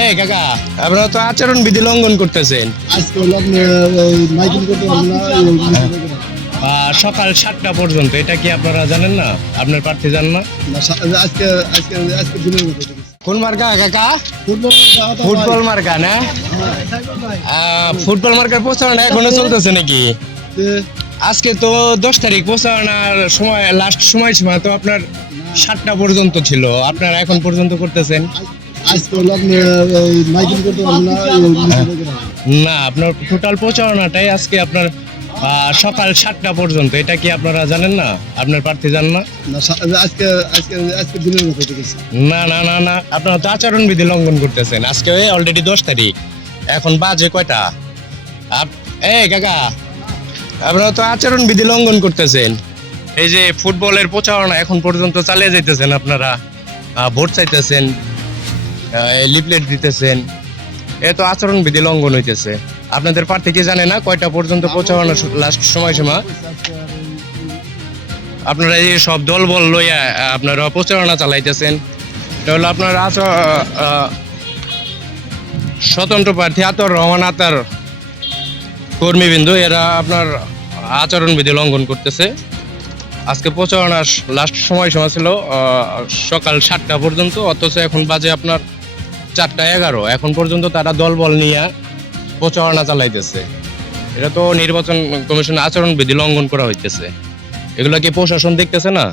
এই কাকা। আপনারা তো আচরণ বিধি লঙ্ঘন করতেছেন। সকাল সাতটা পর্যন্ত এটা কি আপনারা জানেন না? আপনার প্রার্থী জান না? আজকে আজকে আজকে দিনের। কোন মার্কা কাকা? ফুটবল মার্কা না? হ্যাঁ। ফুটবল মার্কার প্রচারণা এখনও চলতেছে নাকি? আজকে তো দশ তারিখ প্রচারণার সময় লাস্ট সময় সীমা তো আপনার সাতটা পর্যন্ত ছিল। আপনারা এখন পর্যন্ত করতেছেন? পারবেন না আপনার টোটাল প্রচারণাটাই আজকে আপনার সকাল সাতটা পর্যন্ত। এটা কি আপনারা জানেন না? আপনার প্রার্থী জান না? না। না না না আপনারা তো আচরণ বিধি লঙ্ঘন করতেছেন। আজকে অলরেডি দশ তারিখ। এখন বাজে কয়টা? এই কাকা আপনারা তো আচরণ বিধি লঙ্ঘন করতেছেন। এই যে ফুটবলের প্রচারণা এখন পর্যন্ত চালিয়ে যাইতেছেন আপনারা। ভোট চাইতেছেন। লিফলেট দিতেছেন। এ তো আচরণ বিধি লঙ্ঘন হইতেছে। আপনাদের প্রার্থী কি জানে না কয়টা পর্যন্ত প্রচারণা লাস্ট সময়সীমা? আপনারা এই সব দল বল লইয়া আপনারা প্রচারণা চালাইতেছেন। এটা হলো আপনার স্বতন্ত্র প্রার্থী আতর রহমান আতার কর্মীবৃন্দ। এরা আপনার আচরণ বিধি লঙ্ঘন করতেছে। আজকে প্রচারণার লাস্ট সময় সময় ছিল সকাল সাতটা পর্যন্ত। অথচ এখন বাজে আপনার চারটা এগারো। এখন পর্যন্ত তারা দলবল নিয়ে প্রচারণা চালাইতেছে। এটা তো নির্বাচন কমিশন আচরণবিধি লঙ্ঘন করা হইতেছে। এগুলা কি প্রশাসন দেখতেছে না?